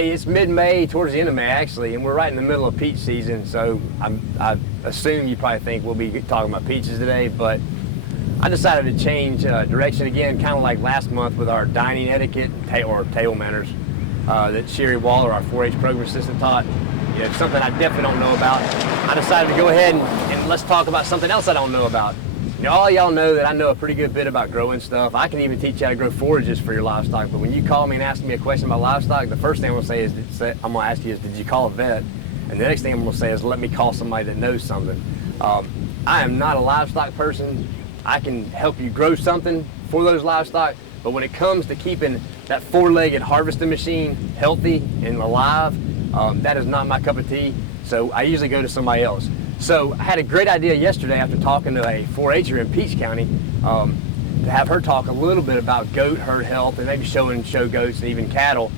Hey, it's mid-May, towards the end of May actually, and we're right in the middle of peach season, so I assume you probably think we'll be talking about peaches today, but I decided to change direction again, kind of like last month with our dining etiquette or table manners that Sherry Waller, our 4-H program assistant, taught. You know, something I definitely don't know about. I decided to go ahead and let's talk about something else I don't know about. You know, all y'all know that I know a pretty good bit about growing stuff. I can even teach you how to grow forages for your livestock, but when you call me and ask me a question about livestock, the first thing I'm going to ask you is, did you call a vet? And the next thing I'm going to say is, let me call somebody that knows something. I am not a livestock person. I can help you grow something for those livestock, but when it comes to keeping that 4-legged harvesting machine healthy and alive, that is not my cup of tea, so I usually go to somebody else. So I had a great idea yesterday after talking to a 4-H'er in Peach County to have her talk a little bit about goat herd health and maybe show goats and even cattle.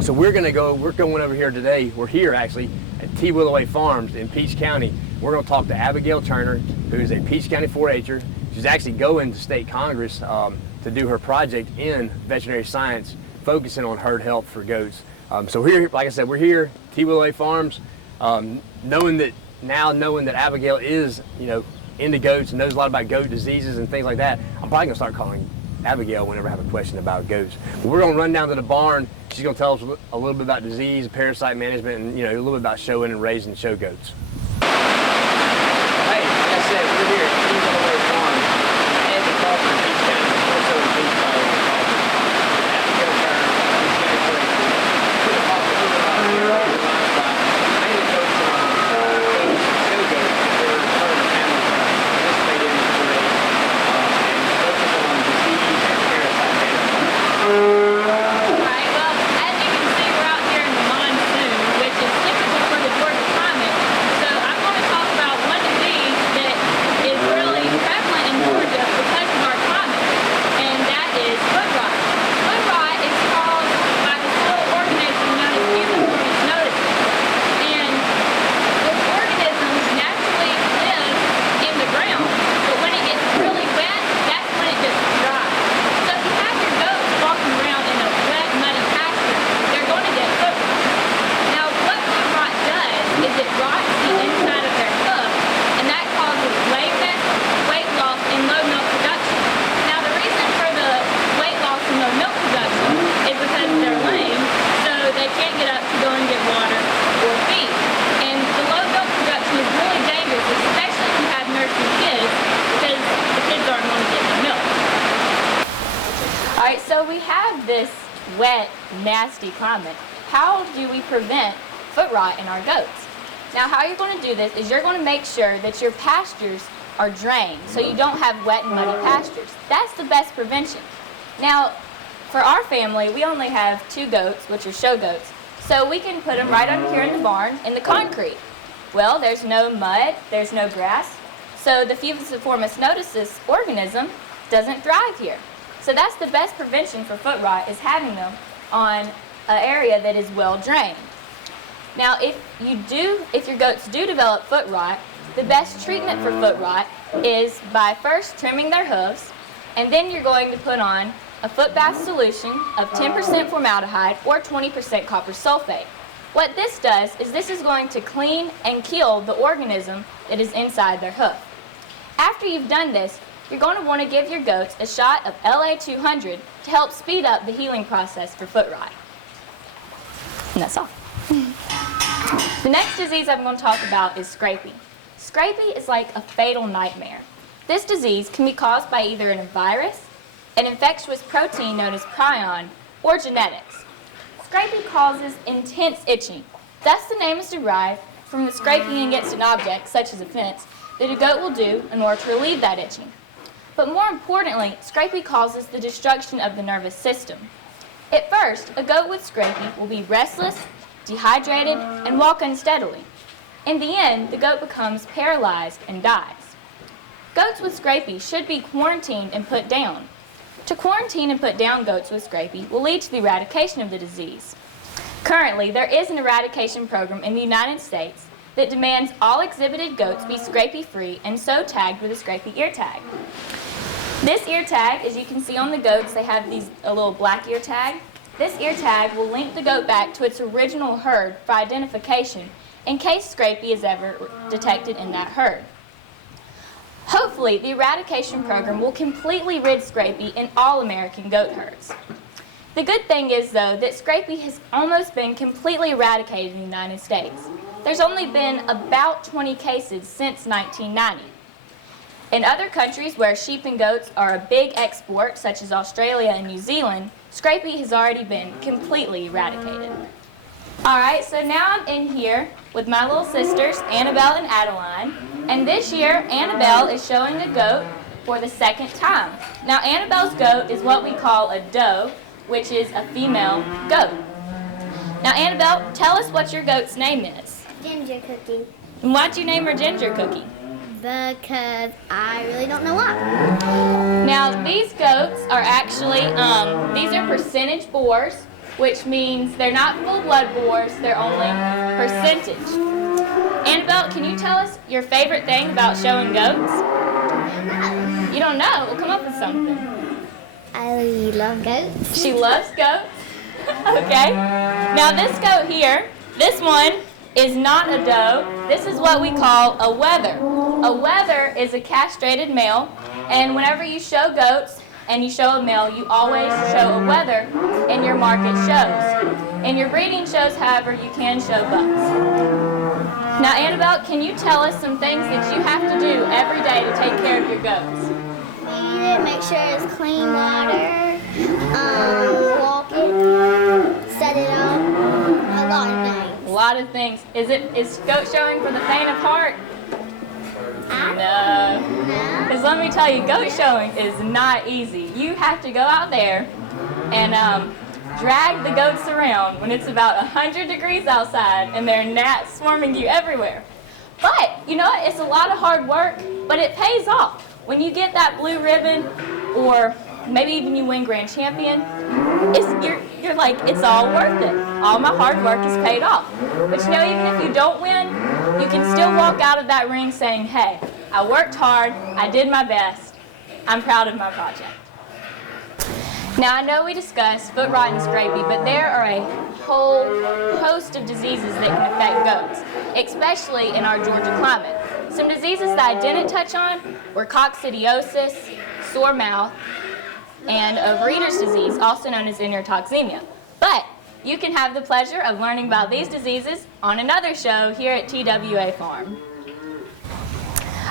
So we're going over here today. We're here actually at T. Willoway Farms in Peach County. We're going to talk to Abigail Turner, who is a Peach County 4-H'er. She's actually going to state Congress to do her project in veterinary science, focusing on herd health for goats. So here, like I said, we're here, T. Willoway Farms, knowing that Abigail is, into goats and knows a lot about goat diseases and things like that. I'm probably gonna start calling Abigail whenever I have a question about goats. But we're gonna run down to the barn. She's gonna tell us a little bit about disease, parasite management, and a little bit about showing and raising show goats. Hey, like I said, we're here at T. Willoway Farm and the Crawford Peach County, also in Peach County. Abigail Turner, Peach County 4-H'er. We're gonna talk a little bit about livestock, mainly focusing on show goats. They're part of the family participate in the parade, and focus on disease and parasite management. Right, well, as you can see, we're out here in the monsoon, which is typical for the Georgia climate. So I'm going to talk about one disease that is really prevalent in Georgia because of our climate, and that is foot rot. Foot rot is caused by this little organism known as cattlefarm notice. And this organism naturally lives in the ground, but when it gets really wet, that's when it just dries. So if you have your goats walking around in a wet, muddy pasture, they're going to get foot rot. Now, what foot rot does is it rots the inside of their hoof, and that causes lameness, weight loss, and low milk production. Now, the reason for the weight loss and low milk production is because they're lame, so they can't get up to go and get water or feed. And the low milk production is really dangerous, especially if you have nursing kids, because the kids aren't going to get the milk. Alright, so we have this wet, nasty climate. How do we prevent foot rot in our goats? Now, how you're going to do this is you're going to make sure that your pastures are drained, so you don't have wet and muddy pastures. That's the best prevention. Now, for our family, we only have 2 goats, which are show goats, so we can put them right under here in the barn in the concrete. Well, there's no mud, there's no grass, so the Fusiformis notices organism doesn't thrive here. So that's the best prevention for foot rot, is having them on an area that is well drained. Now, if your goats do develop foot rot, the best treatment for foot rot is by first trimming their hooves, and then you're going to put on a foot bath solution of 10% formaldehyde or 20% copper sulfate. What this does is this is going to clean and kill the organism that is inside their hoof. After you've done this, you're going to want to give your goats a shot of LA200 to help speed up the healing process for foot rot. And that's all. The next disease I'm going to talk about is scrapie. Scrapie is like a fatal nightmare. This disease can be caused by either a virus, an infectious protein known as prion, or genetics. Scrapie causes intense itching. Thus, the name is derived from the scraping against an object, such as a fence, that a goat will do in order to relieve that itching. But more importantly, scrapie causes the destruction of the nervous system. At first, a goat with scrapie will be restless, dehydrated, and walk unsteadily. In the end, the goat becomes paralyzed and dies. Goats with scrapie should be quarantined and put down. To quarantine and put down goats with scrapie will lead to the eradication of the disease. Currently, there is an eradication program in the United States that demands all exhibited goats be scrapie-free and so tagged with a scrapie ear tag. This ear tag, as you can see on the goats, they have a little black ear tag. This ear tag will link the goat back to its original herd for identification in case scrapie is ever detected in that herd. Hopefully, the eradication program will completely rid scrapie in all American goat herds. The good thing is, though, that scrapie has almost been completely eradicated in the United States. There's only been about 20 cases since 1990. In other countries where sheep and goats are a big export, such as Australia and New Zealand, scrapie has already been completely eradicated. All right, so now I'm in here with my little sisters, Annabelle and Adeline, and this year Annabelle is showing a goat for the second time. Now Annabelle's goat is what we call a doe, which is a female goat. Now Annabelle, tell us what your goat's name is. Ginger Cookie. And why'd you name her Ginger Cookie? Because I really don't know why. Now these goats are actually, these are percentage boars, which means they're not full blood boars, they're only percentage. Annabelle, can you tell us your favorite thing about showing goats? You don't know? Well, come up with something. I love goats. She loves goats? Okay. Now this goat here, this one is not a doe. This is what we call a wether. A wether is a castrated male, and whenever you show goats and you show a male, you always show a wether in your market shows. In your breeding shows, however, you can show bucks. Now, Annabelle, can you tell us some things that you have to do every day to take care of your goats? Feed it, make sure it's clean water, walk it, set it up, a lot of things. A lot of things. Is goat showing for the faint of heart? No. Because let me tell you, goat showing is not easy. You have to go out there and drag the goats around when it's about 100 degrees outside and there are gnats swarming you everywhere. But, you know what? It's a lot of hard work, but it pays off. When you get that blue ribbon, or maybe even you win grand champion, you're like, it's all worth it. All my hard work is paid off. But you know, even if you don't win, you can still walk out of that ring saying, hey, I worked hard, I did my best, I'm proud of my project. Now I know we discussed foot rot and scrapie, but there are a whole host of diseases that can affect goats, especially in our Georgia climate. Some diseases that I didn't touch on were coccidiosis, sore mouth, and overeater's disease, also known as enterotoxemia. But you can have the pleasure of learning about these diseases on another show here at TWA Farm.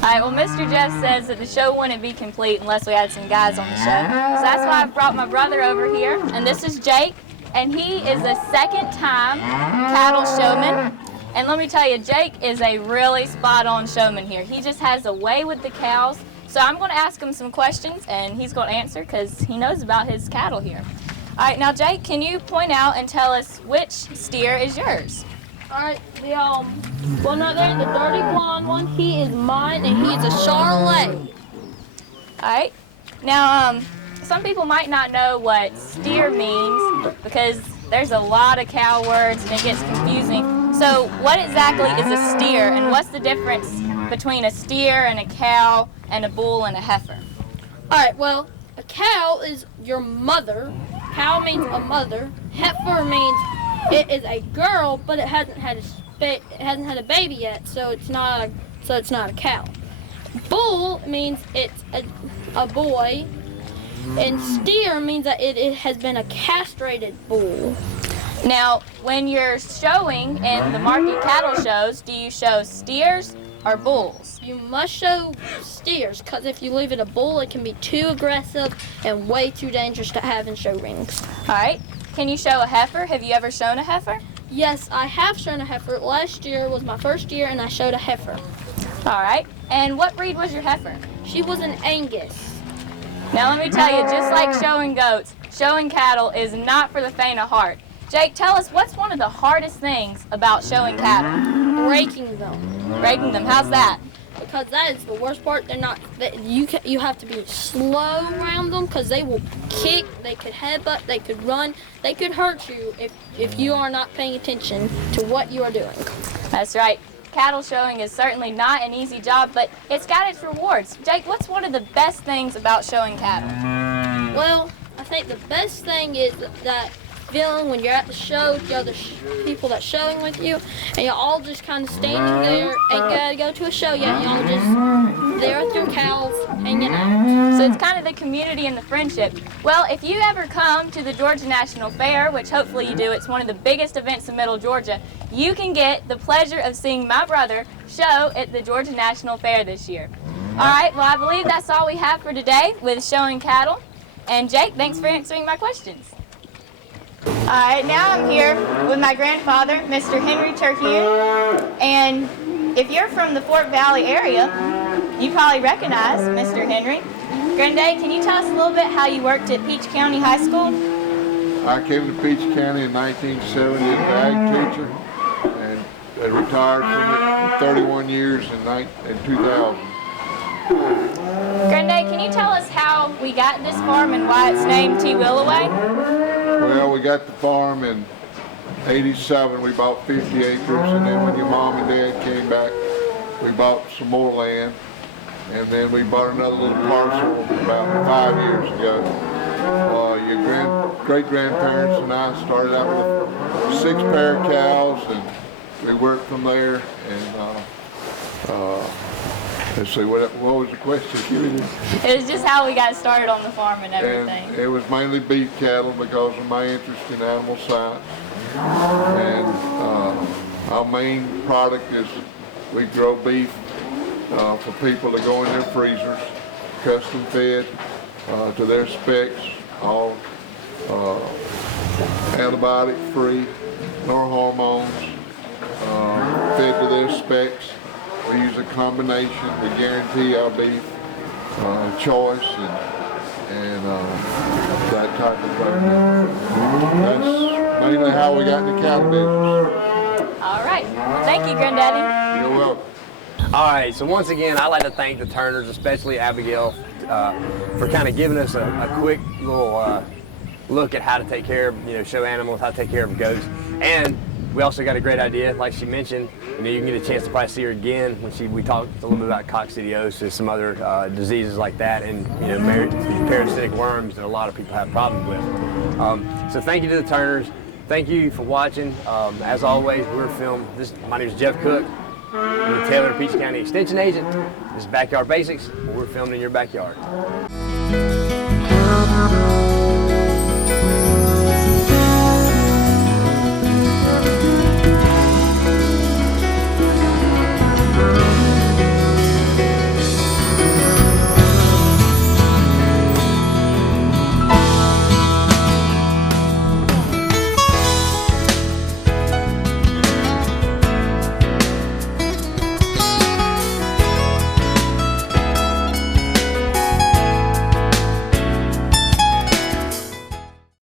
All right, well, Mr. Jeff says that the show wouldn't be complete unless we had some guys on the show. So that's why I brought my brother over here, and this is Jake, and he is a second-time cattle showman. And let me tell you, Jake is a really spot-on showman here. He just has a way with the cows. So I'm going to ask him some questions, and he's going to answer because he knows about his cattle here. All right, now, Jake, can you point out and tell us which steer is yours? All right, one right there, the dirty blonde one, he is mine, and he is a Charolais. All right. Now, some people might not know what steer means because there's a lot of cow words and it gets confusing. So what exactly is a steer, and what's the difference between a steer and a cow and a bull and a heifer? All right, well, a cow is your mother. Cow means a mother. Heifer means it is a girl, but it hasn't had a baby yet, so it's not a cow. Bull means it's a boy, and steer means that it has been a castrated bull. Now, when you're showing in the market cattle shows, do you show steers or bulls? You must show steers, because if you leave it a bull, it can be too aggressive and way too dangerous to have in show rings. All right. Can you show a heifer? Have you ever shown a heifer? Yes, I have shown a heifer. Last year was my first year, and I showed a heifer. All right. And what breed was your heifer? She was an Angus. Now, let me tell you, just like showing goats, showing cattle is not for the faint of heart. Jake, tell us, what's one of the hardest things about showing cattle? Breaking them. Breaking them. How's that? Because that is the worst part. You have to be slow around them, because they will kick, they could headbutt, they could run, they could hurt you if you are not paying attention to what you are doing. That's right. Cattle showing is certainly not an easy job, but it's got its rewards. Jake, what's one of the best things about showing cattle? Well, I think the best thing is that feeling when you're at the show with the other people that's showing with you, and you're all just kind of standing there, ain't gotta go to a show yet, y'all just there with your cows, hanging out. So it's kind of the community and the friendship. Well, if you ever come to the Georgia National Fair, which hopefully you do, it's one of the biggest events in Middle Georgia, you can get the pleasure of seeing my brother show at the Georgia National Fair this year. All right, well, I believe that's all we have for today with showing cattle. And Jake, thanks for answering my questions. All right, now I'm here with my grandfather, Mr. Henry Terhune. And if you're from the Fort Valley area, you probably recognize Mr. Henry. Granddad, can you tell us a little bit how you worked at Peach County High School? I came to Peach County in 1970 as an ag teacher, and I retired from it 31 years in 2000. Granddad, can you tell us how we got this farm and why it's named T. Willoway? Well, we got the farm in '87. We bought 50 acres, and then when your mom and dad came back, we bought some more land, and then we bought another little parcel about 5 years ago. Your great-grandparents and I started out with 6 pair of cows, and we worked from there. And let's see, what was the question? It was just how we got started on the farm and everything. And it was mainly beef cattle because of my interest in animal science. And our main product is we grow beef for people to go in their freezers, custom fed to their specs, all antibiotic free, no hormones, fed to their specs. We use a combination. We guarantee our beef choice and that type of thing. That's mainly how we got in the cattle business. All right. Well, thank you, Granddaddy. You're welcome. All right, so once again, I'd like to thank the Turners, especially Abigail, for kind of giving us a quick little look at how to take care of, show animals, how to take care of goats. And we also got a great idea, like she mentioned, you can get a chance to probably see her again when we talked a little bit about coccidiosis, some other diseases like that, and parasitic worms that a lot of people have problems with. So thank you to the Turners. Thank you for watching. As always, we're filmed. My name is Jeff Cook. I'm the Taylor Peach County Extension Agent. This is Backyard Basics. We're filmed in your backyard.